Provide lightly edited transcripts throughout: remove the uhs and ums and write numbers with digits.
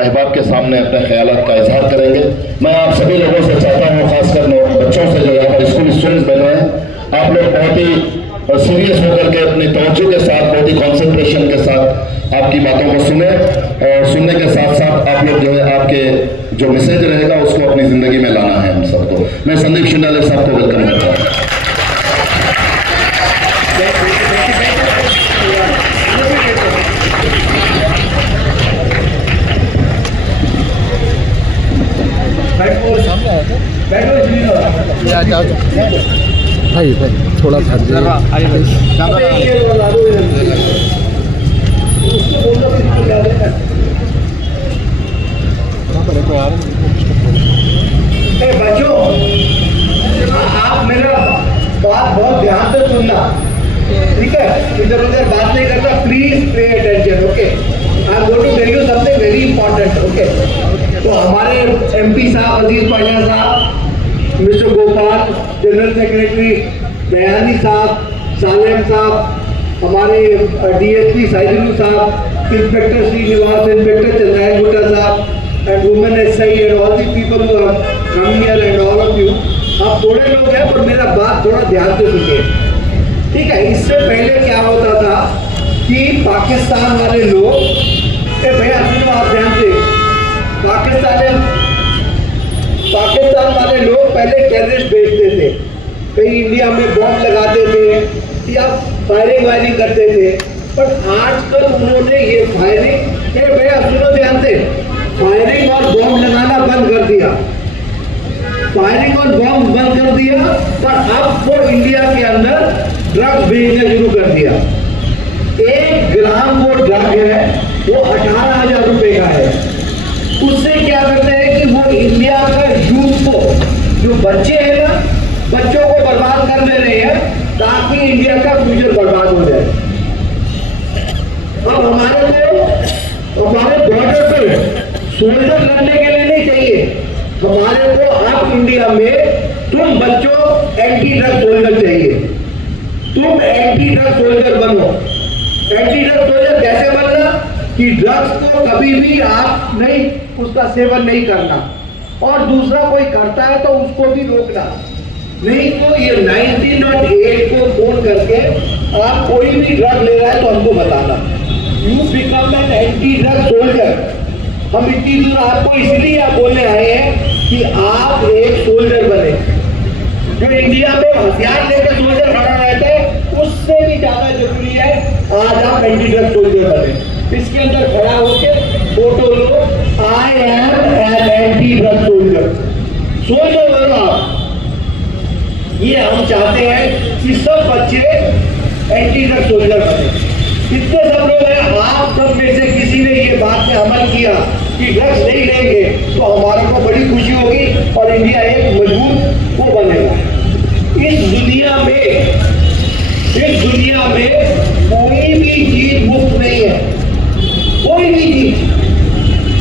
अहबाब के सामने अपने ख्यालात का इजहार करेंगे। मैं आप सभी लोगों से चाहता हूँ, खासकर बच्चों से जो यहाँ पर स्कूल स्टूडेंट्स बन रहे हैं, आप लोग बहुत ही सीरियस होकर के अपनी तवज्जो के साथ, बहुत ही कॉन्सेंट्रेशन के साथ आपकी बातों को सुने और सुनने के साथ साथ आप लोग जो है आपके जो मैसेज रहेगा उसको अपनी ज़िंदगी में लाना है हम सबको। मैं संदीप शिंडाले साहब को वेलकम करता हूँ। भाई थोड़ा सा बच्चों, आप मेरा बात बहुत ध्यान से सुनना, ठीक है? इधर उधर बात नहीं करता, please pay attention, okay? I am going to tell you something very important, okay? तो हमारे एमपी साहब अजीज पाशा साहब, mister Gopal, general secretary Dayani साहब, सालेम साहब, हमारे डीएसपी साइदुल साहब, इंस्पेक्टर श्रीनिवास, इंस्पेक्टर चंद्रायन गुट्टा साहब, and women SI and all the people who have come here and all of you, आप थोड़े लोग हैं पर मेरा बात थोड़ा ध्यान से सुनिए, ठीक है? इससे पहले क्या होता था कि पाकिस्तान वाले लोग, भैया सुनो आप ध्यान से, पाकिस्तान वाले लोग पहले टेररिस्ट भेजते थे, कहीं इंडिया में बॉम्ब लगाते थे या फायरिंग वायरिंग करते थे, पर आजकल उन्होंने ये फायरिंग, भैया सुनो ध्यान से, फायरिंग और बॉम्ब लगाना बंद कर दिया, फायरिंग और बॉम्ब बंद कर दिया, पर अब वो इंडिया के अंदर ड्रग्स भेजना शुरू कर दिया। 1 ग्राम वो ड्रग है वो 18,000 रुपए का है। उससे क्या करते हैं कि वो इंडिया का यूथ को, जो बच्चे हैं ना, बच्चों को बर्बाद कर दे रहे हैं ताकि इंडिया का फ्यूचर बर्बाद हो जाए। अब हमारे बॉर्डर पे सोल्जर लड़ने के लिए नहीं चाहिए हमारे को, आप इंडिया में तुम बच्चों एंटी ड्रग सोल्जर चाहिए, तुम एंटी ड्रग सोल्जर बनो। एंटी ड्रग सोल्जर कैसे बनना कि ड्रग्स को कभी भी आप नहीं, उसका सेवन नहीं करना, और दूसरा कोई करता है तो उसको भी रोकना, नहीं तो ये 1908 को फोन करके आप कोई भी ड्रग ले रहा है तो हमको बताना। You become an anti drug soldier. हम इतनी दूर आपको इसलिए आप बोलने आए हैं कि आप एक सोल्जर बने। जो इंडिया में हथियार लेकर सोल्जर खड़ा रहता है उससे भी ज्यादा जरूरी है आज आप एंटी ड्रग सोल्जर बने। इसके अंदर खड़ा होकर photo low, I am an anti drug soldier, soldier बनो आप। ये हम चाहते हैं कि सब बच्चे एंटी ड्रग सोल्जर बने। कितने सब लोग हैं, आप सब में से किसी ने ये बात पे अमल किया कि ड्रग्स नहीं लेंगे तो हमारे को बड़ी खुशी होगी और इंडिया एक मजबूत वो बनेगा। इस दुनिया में कोई भी चीज मुफ्त नहीं है, कोई भी चीज।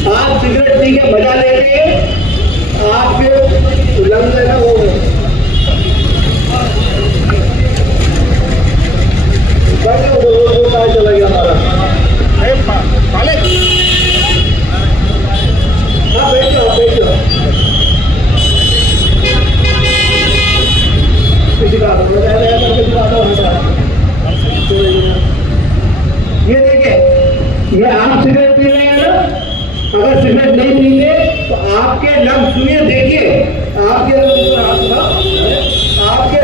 आप सिगरेट पी के मजा लेते हैं, आपके लंग्स है ना वो चला गया हमारा। ये देखिए, ये आप सिगरेट पी रहे हैं ना, अगर सिगरेट नहीं पीते तो आपके लंग्स, सुनिए देखिए, आपके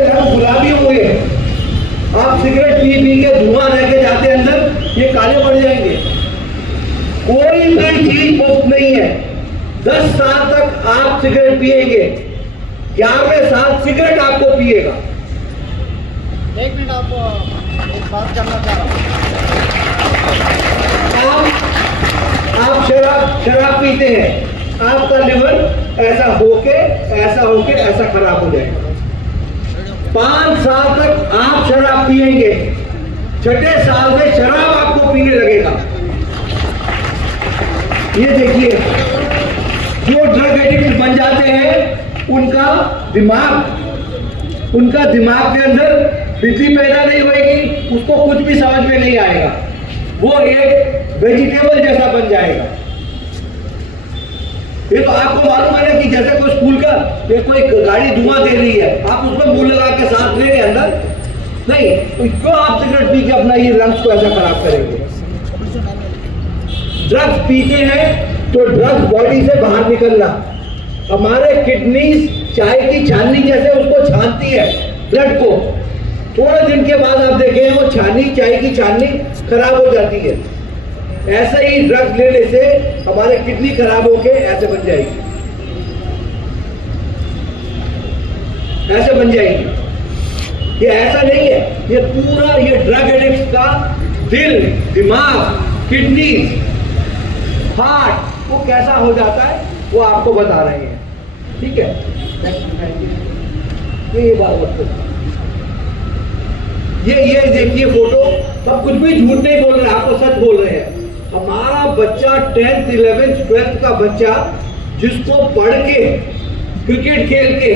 लंग्स गुलाबी होंगे। आप सिगरेट पी के धुआं लेके जाते अंदर, ये काले पड़ जाएंगे। कोई भी चीज मुफ्त नहीं है। 10 साल तक आप सिगरेट पिएंगे, 11वें साल सिगरेट आपको पिएगा। 1 मिनट आपको एक बात करना चाह रहा हूँ। आप शराब पीते हैं, आपका लिवर ऐसा होके ऐसा खराब हो जाएगा। 5 साल तक आप शराब पिएंगे, 6ठे साल में शराब आपको पीने लगेगा। ये देखिए, जो ड्रग एडिक्ट बन जाते हैं उनका दिमाग के अंदर बिजली पैदा नहीं होगी, उसको कुछ भी समझ में नहीं आएगा, वो एक वेजिटेबल जैसा बन जाएगा। ये तो आपको मालूम है ना कि जैसे कोई स्कूल का ये कोई गाड़ी धुआं दे रही है, आप उसमें मुंह लगा के सांस लेंगे अंदर? नहीं। तो क्यों आप सिगरेट पी के अपना ये लंग्स को ऐसा खराब करेंगे? ड्रग्स पीते हैं तो ड्रग्स बॉडी से बाहर निकलना, हमारे किडनी चाय की छाननी जैसे उसको छानती है ब्लड को, थोड़े दिन के बाद आप देखें वो छाननी, चाय की छाननी खराब हो जाती है। ऐसा ही ड्रग्स लेने से हमारे किडनी खराब होके ऐसे बन जाएगी, ऐसे बन जाएगी। ये ऐसा नहीं है, ये पूरा ये ड्रग एडिक्ट का दिल, दिमाग, किडनी, हार्ट वो कैसा हो जाता है वो आपको बता रहे हैं। ठीक है, ये बात बताओ। ये देखिए फोटो, हम कुछ भी झूठ नहीं बोल रहे, आपको सच बोल रहे हैं। हमारा बच्चा 10th 11th 12th का बच्चा जिसको पढ़ के, क्रिकेट खेल के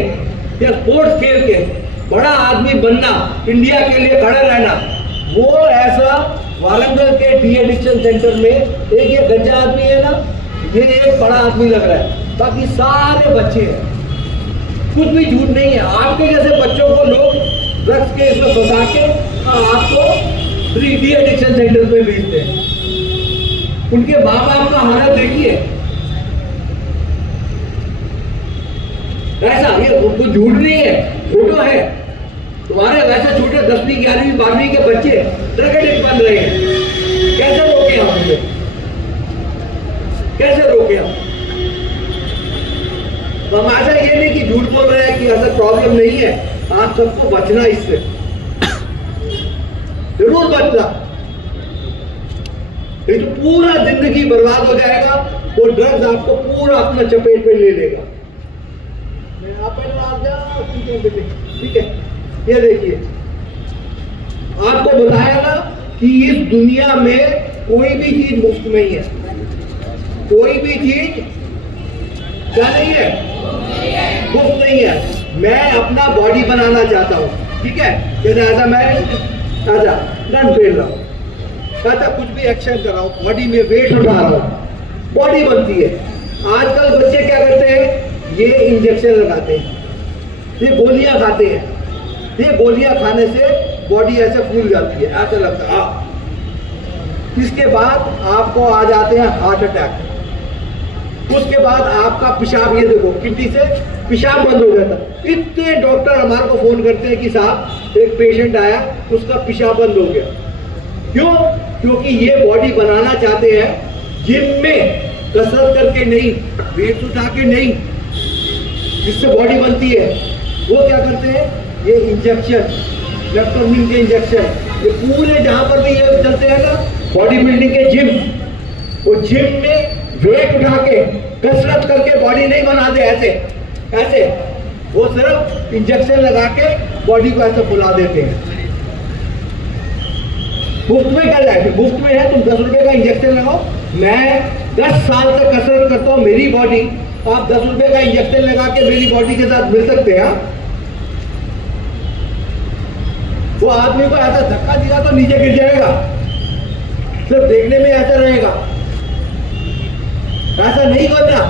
या स्पोर्ट्स खेल के बड़ा आदमी बनना, इंडिया के लिए खड़ा रहना, वो ऐसा वारंगल के डी एडिक्शन सेंटर में एक ये गंजा आदमी है ना, ये एक बड़ा आदमी लग रहा है, बाकी सारे बच्चे हैं। कुछ भी झूठ नहीं है। आपके जैसे बच्चों को लोग ड्रग्स के इसमें फंसा के आपको डी एडिक्शन सेंटर में भेजते हैं। उनके माँ बाप का हालत देखिए, ऐसा ये कुछ झूठ नहीं है, फोटो है। तुम्हारे वैसे छोटे 10वीं 11वीं 12वीं के बच्चे ड्रग एडिक्ट बन रहे हैं, कैसे रोके हम उसे? कैसे रोके हम? तो हम ऐसा ये नहीं कि झूठ बोल रहे हैं कि ऐसा प्रॉब्लम नहीं है, आप सबको बचना इससे, जरूर बचना। नहीं तो पूरा जिंदगी बर्बाद हो जाएगा, वो ड्रग्स आपको पूरा अपना चपेट में ले लेगा। ठीक है, ये देखिए, आपको बताया ना कि इस दुनिया में कोई भी चीज मुफ्त नहीं है, कोई भी चीज क्या नहीं है, मुफ्त नहीं है। मैं अपना बॉडी बनाना चाहता हूँ, ठीक है, जैसे ऐसा मैं आजा रन फेल रहा हूँ, चाहता कुछ भी एक्शन कर रहा हूँ, बॉडी में वेट उठा रहा हूँ, बॉडी बनती है। आजकल बच्चे क्या करते हैं, ये इंजेक्शन लगाते हैं, ये गोलियां खाते हैं, ये गोलियां खाने से बॉडी ऐसे फूल जाती है, ऐसा लगता है। इसके बाद आपको आ जाते हैं हार्ट अटैक, उसके बाद आपका पेशाब, ये देखो किडनी से पेशाब बंद हो जाता है। इतने डॉक्टर हमारे को फोन करते हैं कि साहब एक पेशेंट आया, उसका पेशाब बंद हो गया। क्यों? क्योंकि ये बॉडी बनाना चाहते हैं, जिम में कसरत करके नहीं, वेट उठा के नहीं, जिससे बॉडी बनती है, वो क्या करते हैं, ये इंजेक्शन, लेप्टोमिन के इंजेक्शन, ये पूरे जहां पर भी ये चलते हैं ना बॉडी बिल्डिंग के जिम, वो जिम में वेट उठा के कसरत करके बॉडी नहीं बनाते ऐसे ऐसे, वो सिर्फ इंजेक्शन लगा के बॉडी को ऐसे फुला देते हैं। मुफ्त में क्या जाएगा, मुफ्त में है, तुम 10 रुपए का इंजेक्शन लगाओ। मैं 10 साल से कसरत करता हूँ, मेरी बॉडी, आप 10 रुपए का इंजेक्शन लगा के मेरी बॉडी के साथ मिल सकते हैं? वो आदमी को ऐसा धक्का दिया तो नीचे गिर जाएगा, सिर्फ देखने में ऐसा रहेगा। ऐसा नहीं करना,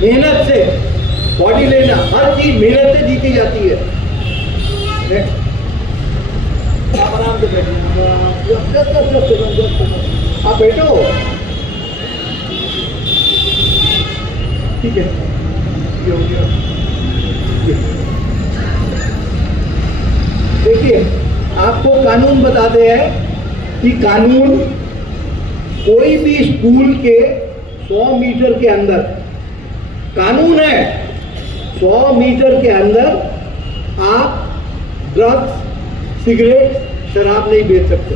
मेहनत से बॉडी लेना, हर चीज मेहनत से जीती जाती है। आप आराम से बैठो, आप बैठो, ठीक है, ये हो गया। देखिए, आपको कानून बताते हैं कि कानून कोई भी स्कूल के 100 मीटर के अंदर, कानून है 100 मीटर के अंदर आप ड्रग्स, सिगरेट, शराब नहीं बेच सकते।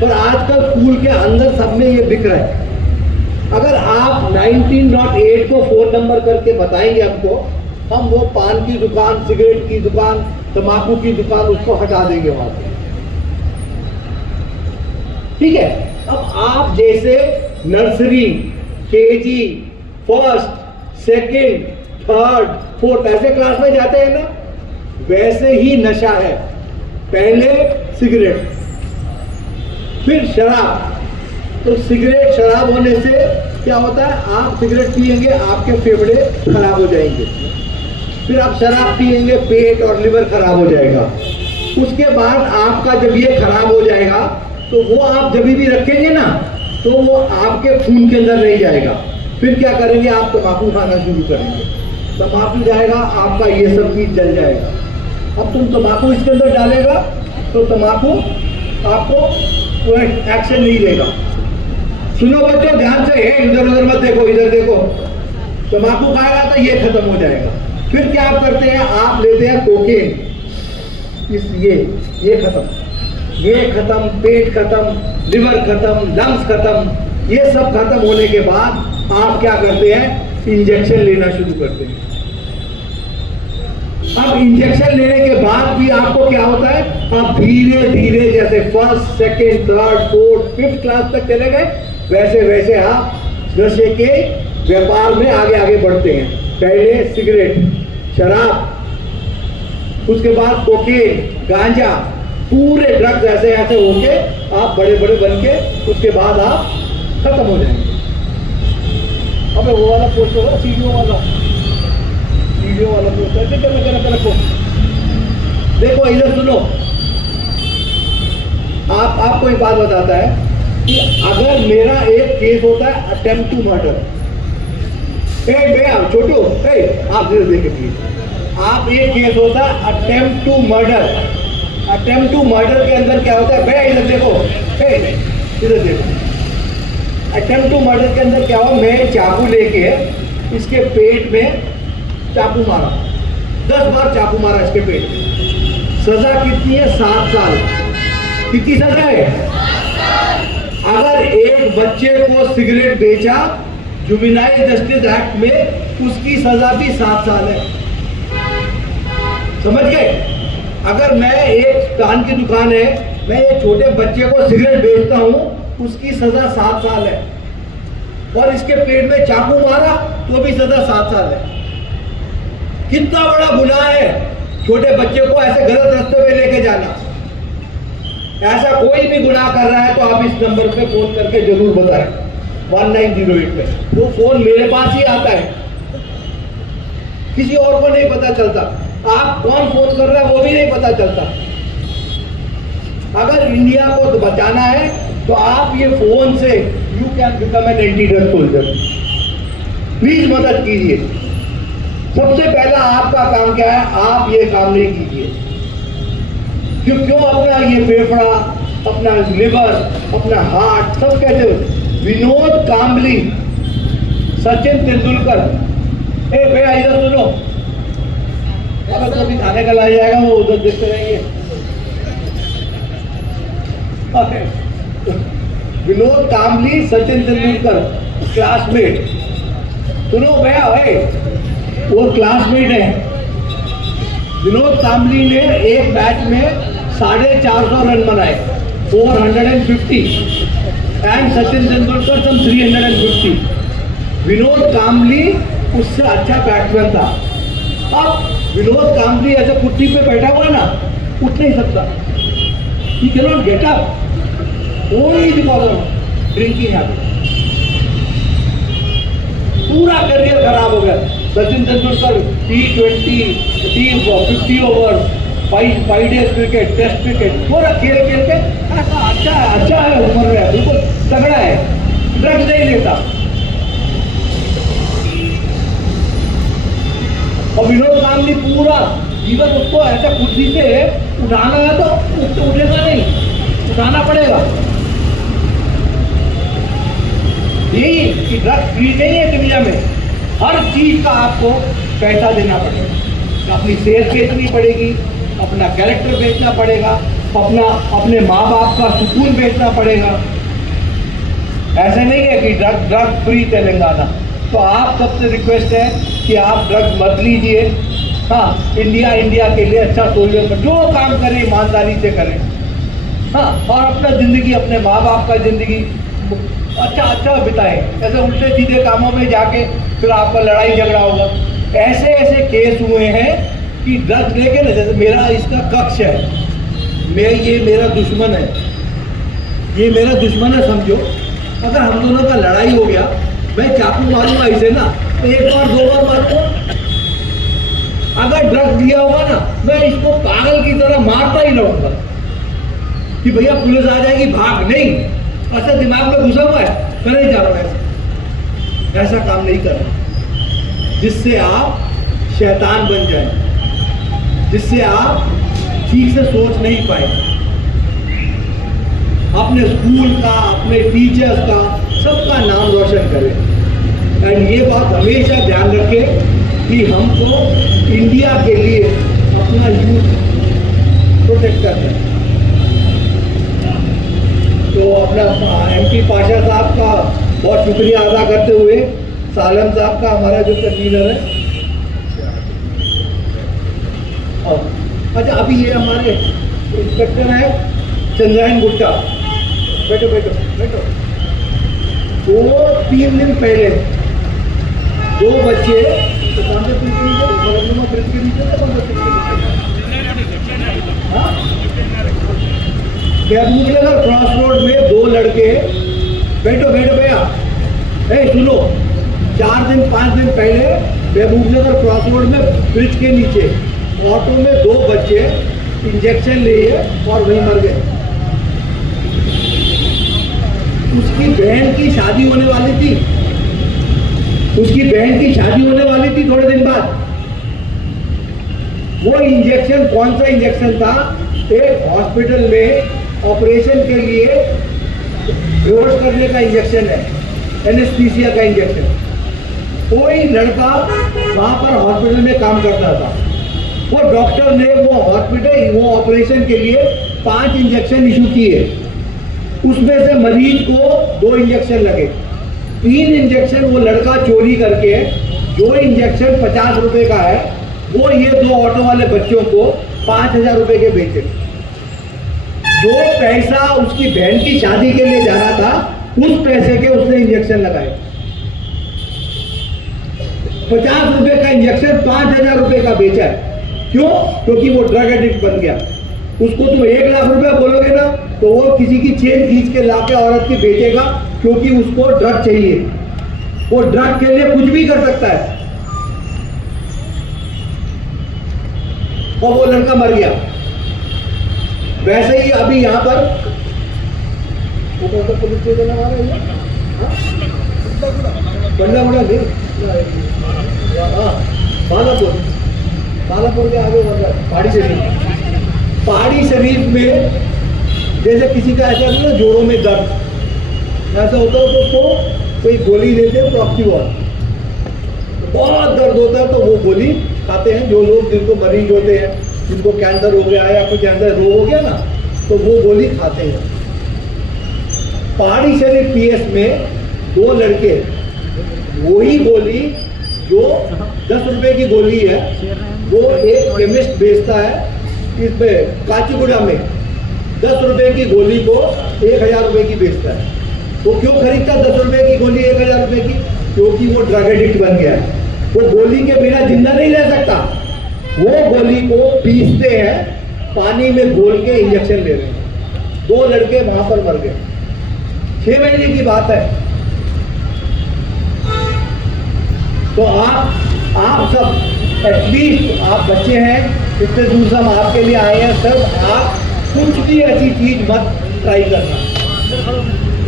पर आजकल स्कूल के अंदर सब में ये बिक रहा है। अगर आप 1908 को फोन नंबर करके बताएंगे हमको, हम वो पान की दुकान, सिगरेट की दुकान, तंबाकू की दुकान, उसको हटा देंगे वहां से। ठीक है, अब आप जैसे nursery, KG, first, second, third, fourth ऐसे क्लास में जाते हैं ना, वैसे ही नशा है। पहले सिगरेट, फिर शराब, तो सिगरेट शराब होने से क्या होता है, आप सिगरेट पिएंगे आपके फेफड़े खराब हो जाएंगे, फिर आप शराब पिएंगे पेट और लिवर खराब हो जाएगा। उसके बाद आपका जब ये खराब हो जाएगा तो वो आप जब भी रखेंगे ना तो वो आपके खून के अंदर नहीं जाएगा। फिर क्या करेंगे, आप तम्बाकू खाना शुरू करेंगे, तम्बाकू जाएगा आपका ये सब चीज जल जाएगा। अब तुम तम्बाकू इसके अंदर डालेगा तो तम्बाकू आपको कोई एक्शन नहीं देगा। सुनो बच्चों ध्यान से, इधर उधर मत देखो, इधर देखो। तम्बाकू खाएगा तो ये खत्म हो जाएगा। फिर क्या आप करते हैं, आप लेते हैं कोकेन, ये खत्म, पेट खत्म, लिवर खत्म, लंग्स खत्म। ये सब खत्म होने के बाद आप क्या करते हैं, इंजेक्शन लेना शुरू करते हैं। अब इंजेक्शन लेने के बाद भी आपको क्या होता है, आप धीरे धीरे जैसे first, second, third, fourth, fifth class तक चले गए, वैसे वैसे आप नशे के व्यापार में आगे आगे बढ़ते हैं। पहले सिगरेट, शराब, उसके बाद कोकेन, गांजा, पूरे ड्रग्स ऐसे ऐसे होके आप बड़े बड़े बन के उसके बाद आप खत्म हो जाएंगे। अबे वो वाला पोस्ट होगा, सीढ़ियों वाला पोस्ट है, देखो इधर सुनो। आपको एक बात बताता है कि अगर मेरा एक केस होता है अटेम्प्ट टू मर्डर, छोटू आप देखे प्लीज, आप एक केस होता है attempt to murder. Attempt to murder के अंदर क्या होता है, भैया इधर देखो, इधर देखो। अटेम्प्ट टू मर्डर के अंदर क्या हुआ, मैं चाकू लेके इसके पेट में चाकू मारा, 10 बार चाकू मारा इसके पेट में। सजा कितनी है, 7 साल। कितनी सजा है? अगर एक बच्चे को सिगरेट बेचा जुवेनाइल जस्टिस एक्ट में, उसकी सजा भी 7 साल है। समझ गए? अगर मैं एक पान की दुकान है, मैं एक छोटे बच्चे को सिगरेट बेचता हूं, उसकी सजा 7 साल है, और इसके पेट में चाकू मारा तो भी सजा 7 साल है। कितना बड़ा गुनाह है छोटे बच्चे को ऐसे गलत रास्ते पे लेके जाना। ऐसा कोई भी गुनाह कर रहा है तो आप इस नंबर पे फोन करके जरूर बताएं, 1908 पे। वो फोन मेरे पास ही आता है, किसी और को नहीं पता चलता। आप कौन फोन कर रहा है वो भी नहीं पता चलता। अगर इंडिया को तो बचाना है तो आप ये फोन से you can become an anti drug soldier. Please मदद कीजिए। सबसे पहला आपका काम क्या है, आप ये काम नहीं कीजिए। क्यों अपना ये फेफड़ा, अपना लिवर, अपना हार्ट सब कहते हो। विनोद कांबली, सचिन तेंदुलकर, भैया इधर सुनो, अगर तो अभी खाने का ला जाएगा वो उधर देखते रहेंगे। विनोद कांबली, सचिन तेंदुलकर क्लासमेट। सुनो भैया, वो क्लासमेट है। विनोद कांबली ने एक मैच में 450 रन बनाए, 450, एंड सचिन तेंदुलकर सम 350। विनोद कांबली उससे अच्छा बैट्समैन था। अब विनोद कांबली ऐसे कुर्सी पे बैठा हुआ ना, उठ नहीं सकता। He cannot get up, only because of drinking habit। पूरा करियर खराब हो गया। Sachin Tendulkar T20, T50 over, 5 days cricket, test cricket, पूरा खेल खेल के अच्छा है, उम्र में बिल्कुल तगड़ा है, ड्रग्स नहीं लेता। और विनोद कांबली पूरा जीवन उसको ऐसा कुर्सी से उठाना है तो उठेगा नहीं, उठाना पड़ेगा। यही कि ड्रग्स फ्री नहीं है दुनिया में, हर चीज का आपको पैसा देना पड़ेगा। अपनी सेहत बेचनी पड़ेगी, अपना कैरेक्टर बेचना पड़ेगा, अपने माँ बाप का सुकून बेचना पड़ेगा। ऐसे नहीं है कि ड्रग फ्री तेलंगाना। तो आप सबसे रिक्वेस्ट है कि आप ड्रग्स मत लीजिए। हाँ, इंडिया के लिए अच्छा सोल्जर, जो काम करें ईमानदारी से करें। हाँ, और अपना जिंदगी, अपने माँ बाप का जिंदगी अच्छा बिताएं। ऐसे उल्टे सीधे कामों में जाके फिर आपका लड़ाई झगड़ा होगा। ऐसे केस हुए हैं कि ड्रग्स लेके ना, जैसे मेरा इसका कक्ष है, ये मेरा दुश्मन है, ये मेरा दुश्मन है समझो। अगर हम दोनों का लड़ाई हो गया, मैं चाकू मारूंगा इसे ना, तो एक बार दो बार मारूंगा। अगर ड्रग्स दिया होगा ना, मैं इसको पागल की तरह मारता ही रहूंगा कि भैया पुलिस आ जाएगी, भाग नहीं। ऐसा दिमाग में घुसा हुआ है, करे जा रहा है। ऐसा काम नहीं करना जिससे आप शैतान बन जाए, जिससे आप ठीक से सोच नहीं पाए। अपने स्कूल का, अपने टीचर्स का, सबका नाम रोशन करें। एंड ये बात हमेशा ध्यान रखें कि हमको इंडिया के लिए अपना यूथ प्रोटेक्ट करना है। तो अपना एमपी पाशा साहब का बहुत शुक्रिया अदा करते हुए, सालम साहब का, हमारा जो कन्वीनर है। अच्छा, अभी ये हमारे इंस्पेक्टर है चंद्रायन गुप्ता, बैठो बैठो बैठो। वो 3 दिन पहले 2 बच्चे नगर क्रॉस रोड में 2 लड़के, बैठो बैठो भैया, सुनो, 4 दिन 5 दिन पहले महबूब नगर क्रॉस रोड में ब्रिज के नीचे ऑटो में 2 बच्चे इंजेक्शन लिए और वहीं मर गए। उसकी बहन की शादी होने वाली थी, उसकी बहन की शादी होने वाली थी थोड़े दिन बाद। वो इंजेक्शन कौन सा इंजेक्शन था? एक हॉस्पिटल में ऑपरेशन के लिए बेहोश करने का इंजेक्शन है, एनेस्थीसिया का इंजेक्शन। कोई लड़का वहां पर हॉस्पिटल में काम करता था, वो डॉक्टर ने वो ऑपरेशन के लिए 5 इंजेक्शन इशू किए। उसमें से मरीज को 2 इंजेक्शन लगे। 3 इंजेक्शन वो लड़का चोरी करके, जो इंजेक्शन 50 रुपए का है, वो ये 2 ऑटो वाले बच्चों को 5000 रुपए के बेचे। जो पैसा उसकी बहन की शादी के लिए जाना था, उस पैसे के उसने इंजेक्शन लगाए। 50 रुपए का इंजेक्शन 5000 रुपए का बेचा है। क्यों? क्योंकि वो ड्रग एडिक्ट बन गया। उसको तुम 1 लाख रुपया बोलोगे ना, तो वो किसी की चेन खींच के लाके औरत की बेचेगा, क्योंकि उसको ड्रग चाहिए। वो ड्रग के लिए कुछ भी कर सकता है। और वो लड़का मर गया। वैसे ही अभी यहाँ पर वो कौन सा पुलिस स्टेशन हमारा बंडा बड़ा नहीं, बालापुर के आगे पहाड़ी शरीफ में जैसे किसी का ऐसा ना जोड़ों में दर्द ऐसा होता है, तो उसको कोई गोली देते हैं प्रॉक्सीवॉल। बहुत दर्द होता है तो वो गोली खाते हैं जो लोग, जिनको मरीज होते हैं, जिनको कैंसर हो गया या कोई कैंसर रोग हो गया ना, तो वो गोली खाते हैं। पहाड़ी शरीफ पीएस में 2 लड़के वही गोली जो 10 रुपए की गोली है, वो एक केमिस्ट बेचता है इसमें काचीगुड़ा में, 10 रुपए की गोली को 1000 रुपए की बेचता है। वो क्यों खरीदता 10 रुपए की गोली 1000 रुपए की? क्योंकि वो ड्रग एडिक्ट बन गया है। वो गोली के बिना जिंदा नहीं रह सकता। वो गोली को पीसते हैं, पानी में घोल के इंजेक्शन ले रहे हैं। 2 लड़के वहां पर मर गए। 6 महीने की बात है। तो आप सब एटलीस्ट, आप बच्चे हैं, इतने दूर से हम आपके लिए आए हैं सर, आप कुछ भी ऐसी चीज मत ट्राई करना।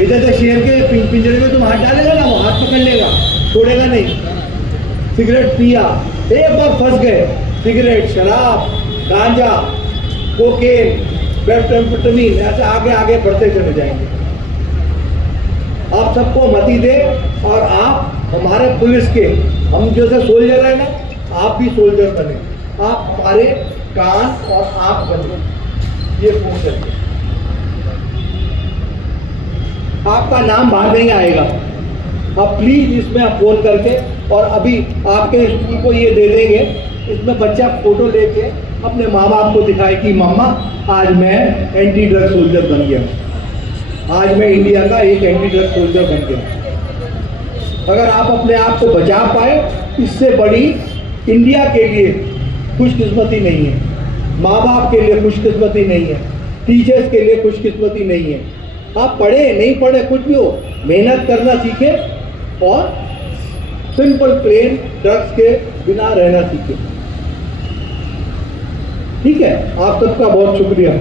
इधर से शेर के पिंजरे में तुम हाथ डालेगा ना, वो हाथ पकड़ लेगा, छोड़ेगा नहीं। सिगरेट पिया, एक बार फंस गए, सिगरेट, शराब, गांजा, कोकेन, मेथाम्फेटामिन, ऐसे आगे आगे बढ़ते चले जाएंगे। आप सबको मती दे, और आप हमारे पुलिस के, हम जैसे सोल्जर है ना, आप भी सोल्जर बने। आप हमारे कान और आंख बने। ये फोन करिए, आपका नाम बाहर नहीं आएगा। आप प्लीज इसमें आप फोन करके, और अभी आपके स्कूल को ये दे देंगे, इसमें बच्चा फोटो लेके अपने माँ बाप को दिखाए कि मम्मा आज मैं एंटी ड्रग सोल्जर बन गया, आज मैं इंडिया का एक एंटी ड्रग सोल्जर बन गया। अगर आप अपने आप को बचा पाए, इससे बड़ी इंडिया के लिए खुशकिस्मती नहीं है, माँ बाप के लिए खुशकिस्मती नहीं है, टीचर्स के लिए खुशकिस्मती नहीं है। आप पढ़े नहीं पढ़े कुछ भी हो, मेहनत करना सीखे और सिंपल प्लेन ड्रग्स के बिना रहना सीखे। ठीक है, आप सबका बहुत शुक्रिया।